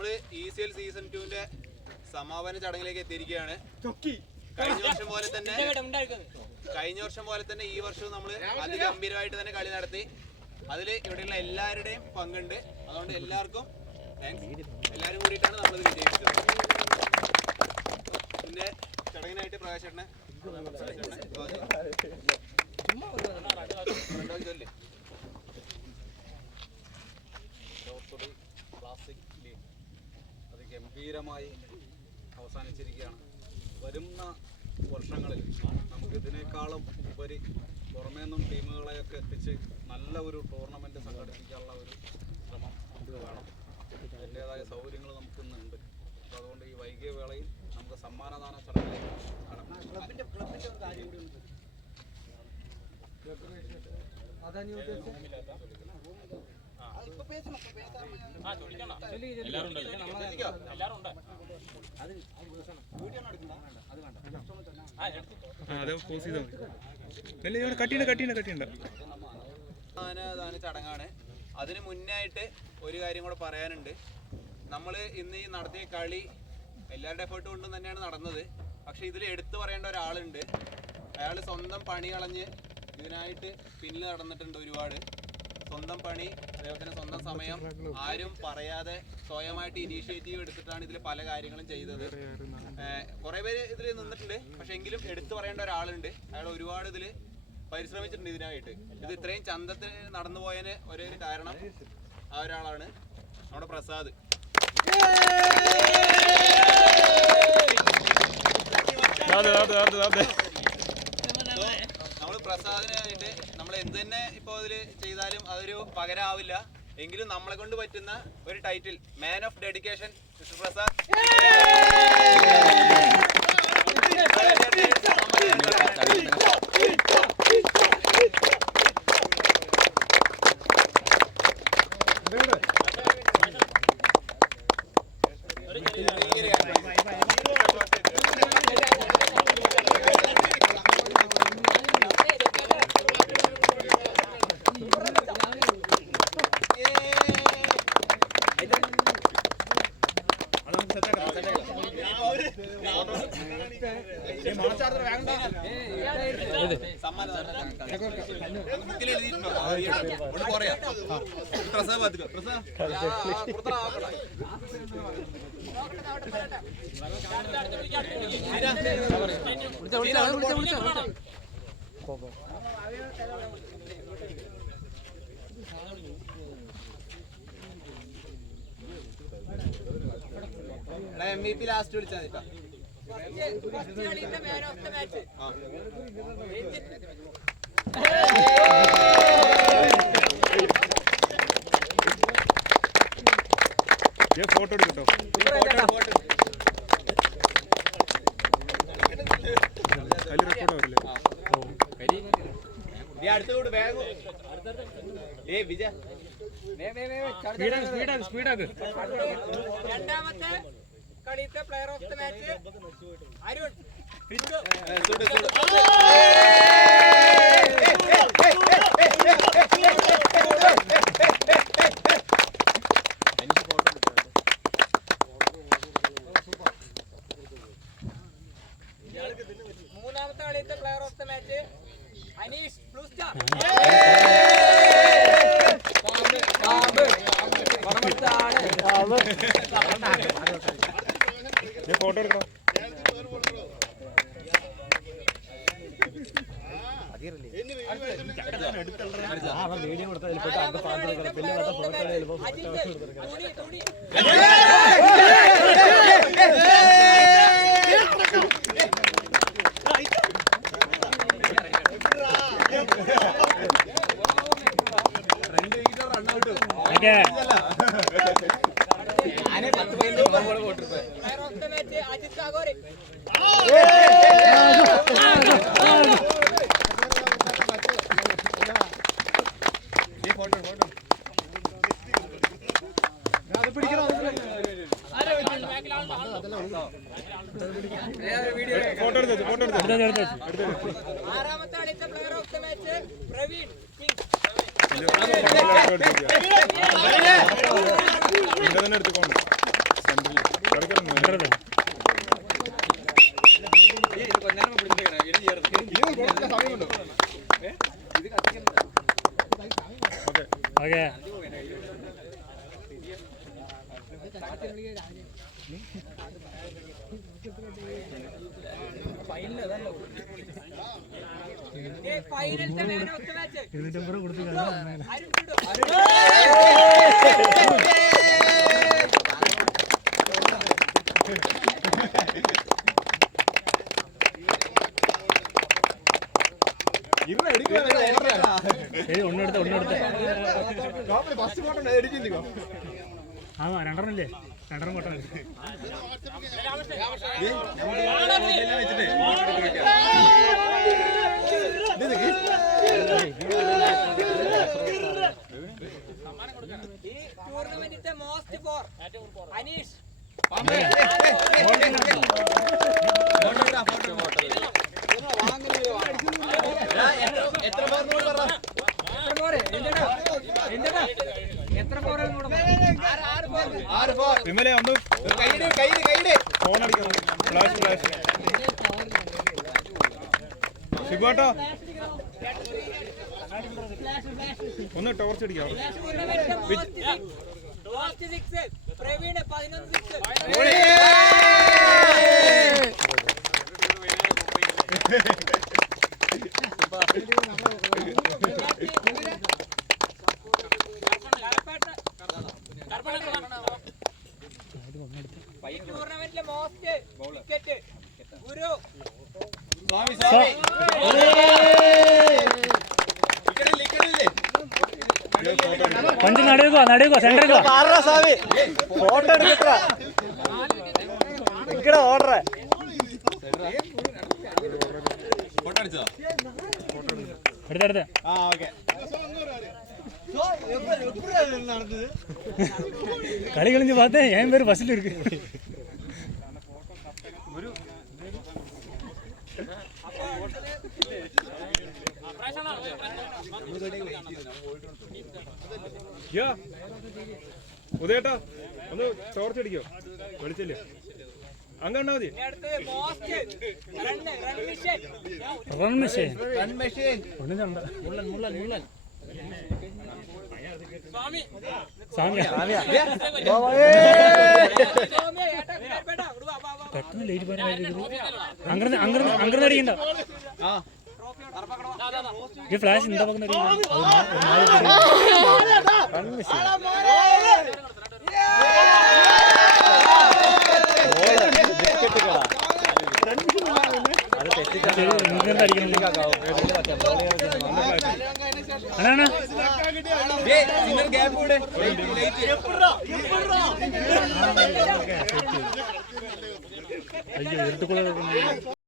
നമ്മള് ECL season 2ന്റെ സമാപന ചടങ്ങിലേക്ക് എത്തിയിരിക്കുകയാണ്. കഴിഞ്ഞ വർഷം പോലെ തന്നെ ഈ വർഷവും നമ്മൾ അതിഗംഭീരമായിട്ട് തന്നെ കളി നടത്തി. അതിൽ ഇവിടെയുള്ള എല്ലാവരുടെയും പങ്കുണ്ട്. അതുകൊണ്ട് എല്ലാവർക്കും എല്ലാവരും കൂടിയിട്ടാണ് നമ്മളിത് വിജയിച്ചത്. പിന്നെ ചടങ്ങിനായിട്ട് പ്രകാശേട്ടനെ ക്ലാസിക് ലീഗ് അത് ഗംഭീരമായി അവസാനിച്ചിരിക്കുകയാണ്. വരുന്ന വർഷങ്ങളിൽ നമുക്ക് ഇതിനേക്കാളും ഉപരി പുറമേ നിന്നും ടീമുകളെയൊക്കെ എത്തിച്ച് നല്ല ഒരു ടൂർണമെൻറ്റ് സംഘടിപ്പിക്കാനുള്ള ഒരു ശ്രമം നമുക്ക് വേണം. അതിൻ്റേതായ സൗകര്യങ്ങൾ നമുക്കിന്നുണ്ട്. അപ്പോൾ അതുകൊണ്ട് ഈ വൈകിയ വേളയിൽ നമുക്ക് സമ്മാനദാന ചടങ്ങിലേക്ക് കടക്കാം. ചടങ്ങാണ്. അതിന് മുന്നായിട്ട് ഒരു കാര്യം കൂടെ പറയാനുണ്ട്. നമ്മൾ ഇന്ന് ഈ നടത്തിയ കളി എല്ലാവരുടെ എഫേർട്ട് കൊണ്ടും തന്നെയാണ് നടന്നത്. പക്ഷെ ഇതിൽ എടുത്തു പറയേണ്ട ഒരാളുണ്ട്. അയാൾ സ്വന്തം പണി കളഞ്ഞ് ഇതിനായിട്ട് പിന്നിൽ നടന്നിട്ടുണ്ട്. ഒരുപാട് സ്വന്തം പണി, അതേപോലെ സ്വന്തം സമയം ആരും പറയാതെ സ്വയമായിട്ട് ഇനീഷ്യേറ്റീവ് എടുത്തിട്ടാണ് ഇതിൽ പല കാര്യങ്ങളും ചെയ്തത്. കുറേ പേര് ഇതിൽ നിന്നിട്ടുണ്ട്. പക്ഷെ എങ്കിലും എടുത്തു പറയേണ്ട ഒരാളുണ്ട്. അയാൾ ഒരുപാട് ഇതിൽ പരിശ്രമിച്ചിട്ടുണ്ട് ഇതിനായിട്ട്. ഇത് ഇത്രയും ചന്തത്തിൽ നടന്നു പോയതിന് ഒരേ ഒരു കാരണം ആ ഒരാളാണ് നമ്മുടെ പ്രസാദ്. നമ്മൾ പ്രസാദിനായിട്ട് നമ്മൾ എന്ത് തന്നെ ഇപ്പോൾ അതിൽ ചെയ്താലും അതൊരു പകരമാവില്ല. എങ്കിലും നമ്മളെ കൊണ്ട് പറ്റുന്ന ഒരു title man of dedication mister Prasad. MVP last വിളിച്ചാൽ കേട്ടോ. ഫോട്ടോ എടുക്കട്ടോ. അടുത്തോട്ട് വേഗം വിജയ രണ്ടാമത്തെ കളിത്തെ player of the match Arun. മൂന്നാമത്തെ കളിത്തെ player of the match Aneesh blue star. Photo എടുക്കണം. വീഡിയോ കൊടുത്താൽ ആറാമത്തെ കളിത്തെ player of the match Praveen king. എടുത്തുകൊണ്ട് ഫൈനലത്തെ മാൻ ഓഫ് ദ മാച്ച് രണ്ടെണ്ണല്ലേ രണ്ടെണ്ണം കൊട്ടാ ഈ ടൂർണമെന്റിന്റെ മോസ്റ്റ് ഫോർ അനീഷ് വിമലെ ഒന്ന് ഫോൺ അടിക്കുന്നു ഫ്ലാഷ് ഫ്ലാഷ് ശിബോട്ടോ ഒന്ന് ടോർച്ച് അടിക്കാം പ്രവീണ് 11 ടൂർണമെന്റിലെ മോസ്റ്റ് വിക്കറ്റ് ഗുരു கொஞ்சம் நடுக்கோ சென்டருக்கோ ഫോട്ടോ എടുക്കട്ടാ ഓർഡർ എടുത്തെടുത്ത് களி கழிஞ்சு பார்த்தேன் என் பேர் பஸ்ல இருக்கு ഉദയേട്ടാ ഒന്ന് ടോർച്ച് അടിക്കോ വെളിച്ചല്ലേ അങ്ങനെ മതി റൺ മെഷീൻ പെട്ടെന്ന് ലേറ്റ് പോകാനായിരുന്നു അങ്ങനെ അടിക്കണ്ട ഈ ഫ്ലാഷ് എന്താ അയ്യോ എടുത്തുകൊള്ളു